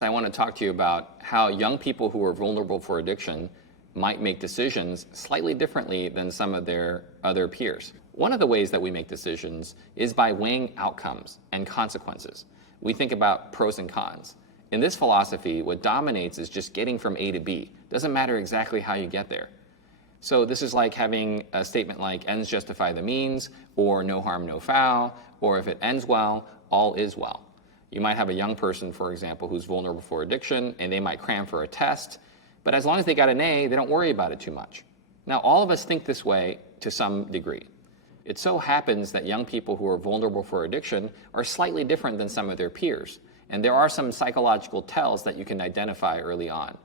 I want to talk to you about how young people who are vulnerable for addiction might make decisions slightly differently than some of their other peers. One of the ways that we make decisions is by weighing outcomes and consequences. We think about pros and cons. In this philosophy, what dominates is just getting from A to B. Doesn't matter exactly how you get there. So this is like having a statement like ends justify the means, or no harm, no foul, or if it ends well, all is well. You might have a young person, for example, who's vulnerable for addiction, and they might cram for a test, but as long as they got an A, they don't worry about it too much. Now, all of us think this way to some degree. It so happens that young people who are vulnerable for addiction are slightly different than some of their peers, and there are some psychological tells that you can identify early on.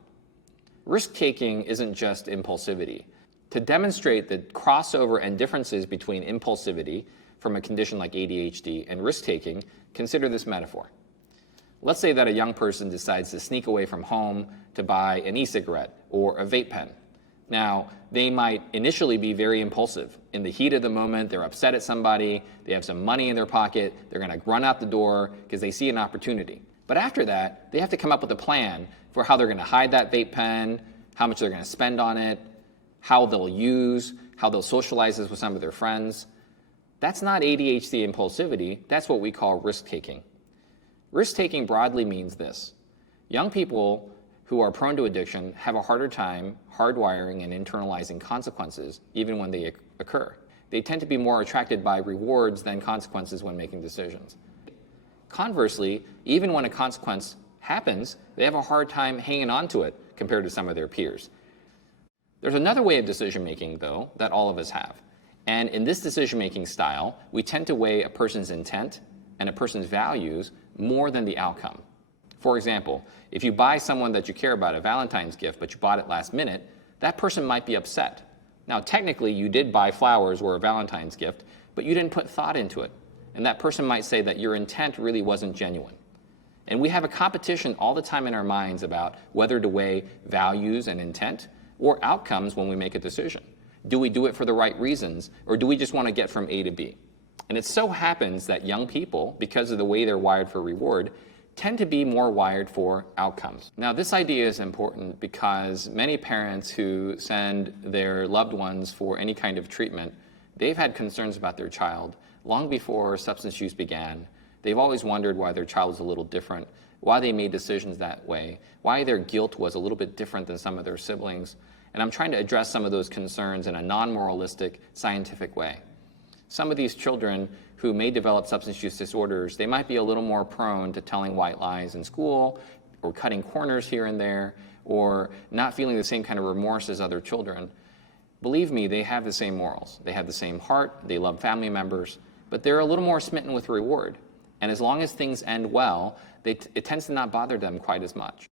Risk-taking isn't just impulsivity. To demonstrate the crossover and differences between impulsivity from a condition like ADHD and risk-taking, consider this metaphor. Let's say that a young person decides to sneak away from home to buy an e-cigarette or a vape pen. Now, they might initially be very impulsive. In the heat of the moment, they're upset at somebody, they have some money in their pocket, they're going to run out the door because they see an opportunity. But after that, they have to come up with a plan for how they're going to hide that vape pen, how much they're going to spend on it, how they'll socialize this with some of their friends. That's not ADHD impulsivity, that's what we call risk-taking. Risk-taking broadly means this. Young people who are prone to addiction have a harder time hardwiring and internalizing consequences even when they occur. They tend to be more attracted by rewards than consequences when making decisions. Conversely, even when a consequence happens, they have a hard time hanging on to it compared to some of their peers. There's another way of decision-making, though, that all of us have. And in this decision-making style, we tend to weigh a person's intent and a person's values more than the outcome. For example, if you buy someone that you care about a Valentine's gift, but you bought it last minute, that person might be upset. Now, technically, you did buy flowers or a Valentine's gift, but you didn't put thought into it. And that person might say that your intent really wasn't genuine. And we have a competition all the time in our minds about whether to weigh values and intent or outcomes when we make a decision. Do we do it for the right reasons, or do we just want to get from A to B? And it so happens that young people, because of the way they're wired for reward, tend to be more wired for outcomes. Now, this idea is important because many parents who send their loved ones for any kind of treatment, they've had concerns about their child long before substance use began. They've always wondered why their child was a little different, why they made decisions that way, why their guilt was a little bit different than some of their siblings. And I'm trying to address some of those concerns in a non-moralistic, scientific way. Some of these children who may develop substance use disorders, they might be a little more prone to telling white lies in school, or cutting corners here and there, or not feeling the same kind of remorse as other children. Believe me, they have the same morals. They have the same heart, they love family members, but they're a little more smitten with reward. And as long as things end well, it tends to not bother them quite as much.